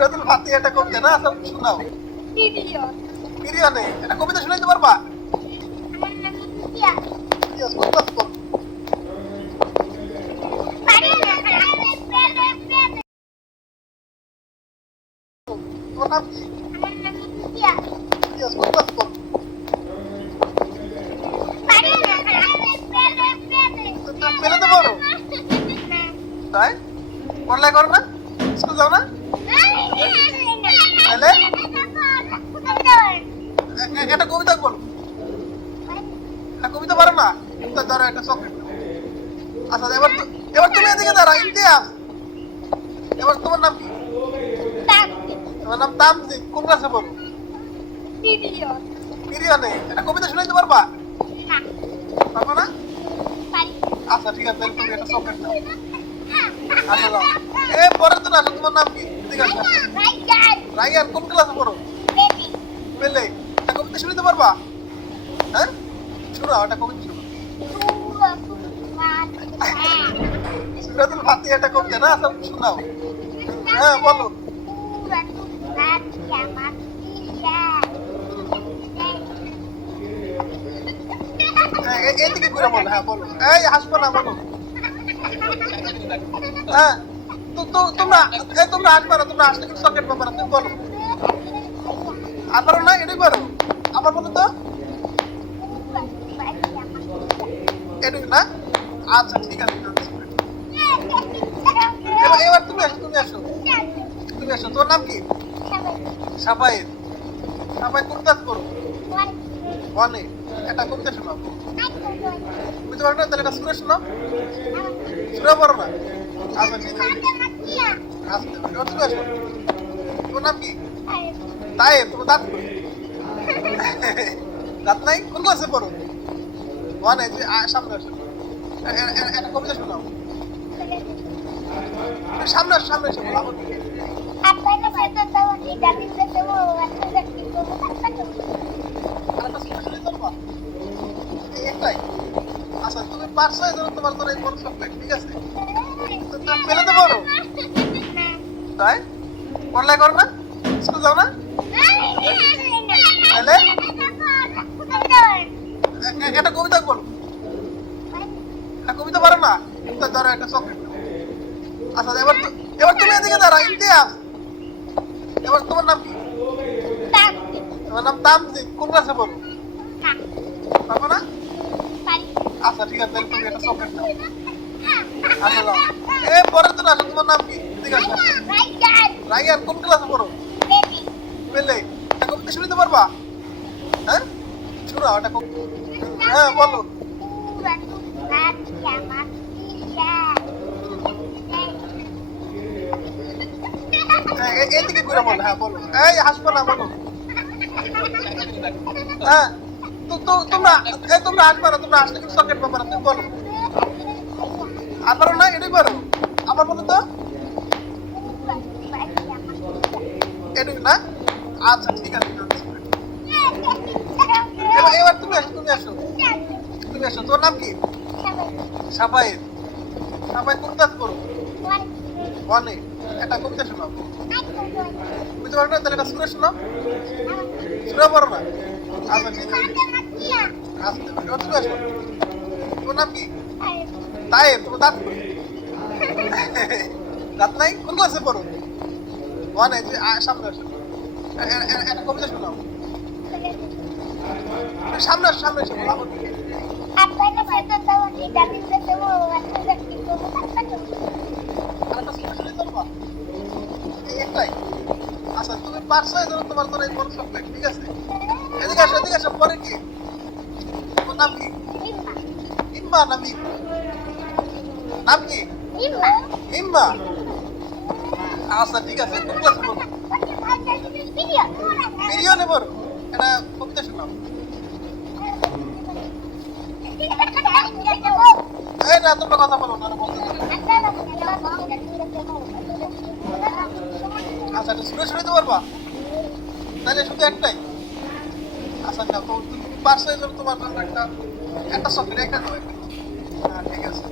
সুরাতুল ফাতিহা এটা কবিতা না? সব শোনাও। পিরিয়ড। পিরিয়নে এটা কবিতা শুনাইতে পারবা? আমার নাম ইতিহাস। ইতিহাস কোনটা পড়ো? পারি না। তোমার নাম কি? আমার নাম ইতিহাস। ইতিহাস কোনটা পড়ো? পারি না। তুমি পেলেতে পারো? তাই? পড়ালেখা করো না? স্কুল যাও না? তাহলে একটা কবিতা বলো। একটা কবিতা পারো না? তা ধরো একটা চকলেট। আচ্ছা এবার তুমি এদিকে দাঁড়াও। ইতিহাস এবার তোমার নাম কি? তোমার নাম তামজিদ। কোন ক্লাসে পড়ো? পিরিয়ড। পিরিয়নে এটা কবিতা শুনাইতে পারবা? না। পারবা না? পারি। আচ্ছা ঠিক আছে, তাহলে তুমি একটা চকলেট দাও। আচ্ছা দাও। পরের দিন আসো। তোমার নাম কি? ঠিক আছে। রাইয়ান কোন ক্লাসে পড়ো? পেলে এটা কবিতা শুনতে পারবা? হ্যাঁ, শোনাও একটা কবিতা শোনাও। সুরাতুল ফাতিহা এটা কবিতা না? সব শোনাও। হ্যাঁ বলো। এইদিকে ঘুরে বলো। হ্যাঁ বলো। এই হাসবো না, বলো। হ্যাঁ তোমরা আসবে না। তোমরা আসলে কিন্তু চকলেট পাবো না। তুমি বলো। আর পারো না? এটাই পারো। আবার বলো তো। এটাই না? আচ্ছা ঠিক আছে। এবার তুমি আসো। তুমি আসো। তোর নাম কি? সাফায়েত। সাফায়েত কোন ক্লাস পড়ো? ওয়ানে। একটা কবিতা শোনাও। বুঝতে পারো না? তাহলে একটা সুরে শোনাও। সুরে পারো না? আচ্ছা ঠিক আছে। আচ্ছা এবার তুমি আসো। তোর নাম কি? তাই তোমার দাঁত কই? দাঁত নাই? কোন ক্লাসে পড়ো? ওয়ানে। সামনে আসো। একটা কবিতা শোনাও। সামনে এসে বলো। একটাই। আচ্ছা তুমি পারছো, এই জন্য তোমার জন্য এই বড় চকলেট। ঠিক আছে, তো তুমি পেলেতে পারো? তাই? পড়ালেখা করো না? স্কুল যাও না? তাহলে একটা কবিতা বলো। একটা কবিতা পারো না? তা ধরো একটা চকলেট। আচ্ছা এবার তুমি এদিকে দাঁড়াও। ইতিহাস এবার তোমার নাম কি? তোমার নাম তামজিদ। কোন ক্লাসে পড়ো? পারবো না? আচ্ছা ঠিক আছে, তাহলে তুমি একটা চকলেট দাও। আচ্ছা দাও। পরের দিন আসো। তোমার নাম কি? ঠিক আছে। রাইয়ান কোন ক্লাসে পড়ো? পেলে একটা কবিতা শুনতে পারবা? হ্যাঁ, শোনাও একটা কবিতা। হ্যাঁ বলো। এইদিকে ঘুরে বলো। হ্যাঁ বলো। এই হাসবো না, বলো। হ্যাঁ তোমরা আসবে না। তোমরা আসলে কিন্তু চকলেট পাবো না। তুমি বলো। আর পারো না? এটাই পারো। আবার বলো তো। এটাই না? আচ্ছা ঠিক আছে। এবার তুমি আসো। তোর নাম কি? সাফায়েত। কোন ক্লাস পড়ো? ওয়ানে। একটা কবিতা শোনাও। বুঝতে পারো না? তাহলে একটা সুরে শোনাও। সুরে পারো না? আচ্ছা ঠিক আছে। আচ্ছা এবার তুমি আসো। তোর নাম কি? তাই তোমার দাঁত কই? দাঁত নাই? কোন ক্লাসে পড়ো? ওয়ানে। সামনে আসো। একটা কবিতা শোনাও। সামনে এসে বলো। একটাই। আচ্ছা তুমি পারছো, এই জন্য তোমার জন্য এই বড় চকলেট। ঠিক আছে, এদিকে আসো। পরে কি? তোমার নাম কি? ইম্মা না মিম? নাম কি? ইম্মা। আচ্ছা ঠিক আছে। কোন ক্লাসে পড়ো? পিরিয়নে পড়ো। একটা কবিতা শোনাও। এই না, তোমরা কথা বলো না, বলতে থাকো। আচ্ছা এটা সুরে শুনাইতে পারবা? তাহলে শুধু একটাই। আচ্ছা না, তো তুমি পারছো, এই জন্য তোমার জন্য একটা চকলেট। একটা দাও। হ্যাঁ ঠিক আছে।